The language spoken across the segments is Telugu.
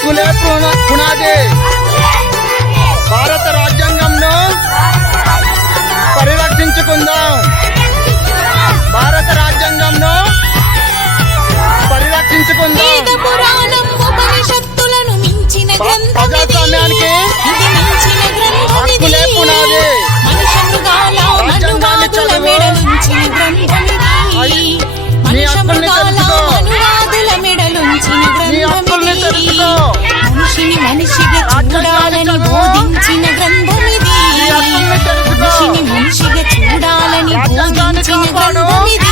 హక్కులే పునాది. భారత రాజ్యాంగంను పరిరక్షించుకుందాం. భారత రాజ్యాంగంను పరిరక్షించుకుందాం. ప్రజాస్వామ్యానికి హక్కులే పునాది. రాజ్యాంగాన్ని చదువు. నీ హక్కుల్ని తెలుసుకో. నీ హక్కుల్ని తెలుసుకో. మనిషిగా చూడాలని బోధించిన గ్రంథమిది. మనిషిగా చూడాలని బోధించిన గ్రంథమిది.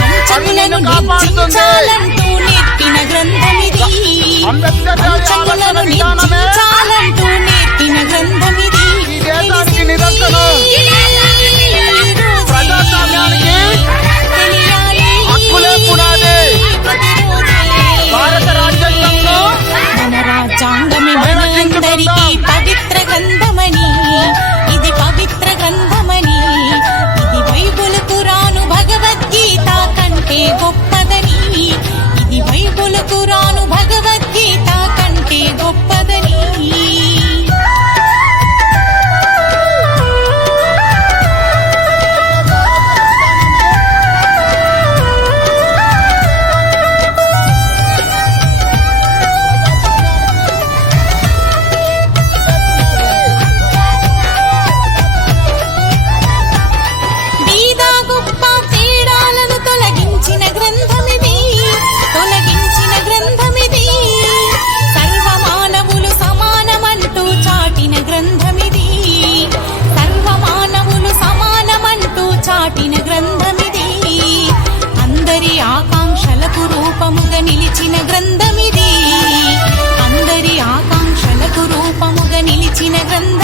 పంచములను నిర్మించాలంటూ నెట్టిన గ్రంథమిది. పంచములను నిర్మించాలంటూ నెట్టిన గ్రంథమిది. ప్రజాస్వామ్యానికి హక్కులే పునాది. భారత రాజ్యాంగంలో మన రాజ్యాంగమే మనందరికీ పవిత్ర గ్రంథమని. ఇది పవిత్ర గ్రంథమని. ఇది బైబుల్ ఖురాను భగవద్గీత కంటే గొప్పదని. ఇది బైబుల్ ఖురాను భగవద్గీత కంటే గొప్పదని. అందరి ఆకాంక్షలకు రూపముగా నిలిచిన గ్రంథమిది. అందరి ఆకాంక్షలకు రూపముగా నిలిచిన గ్రంథం.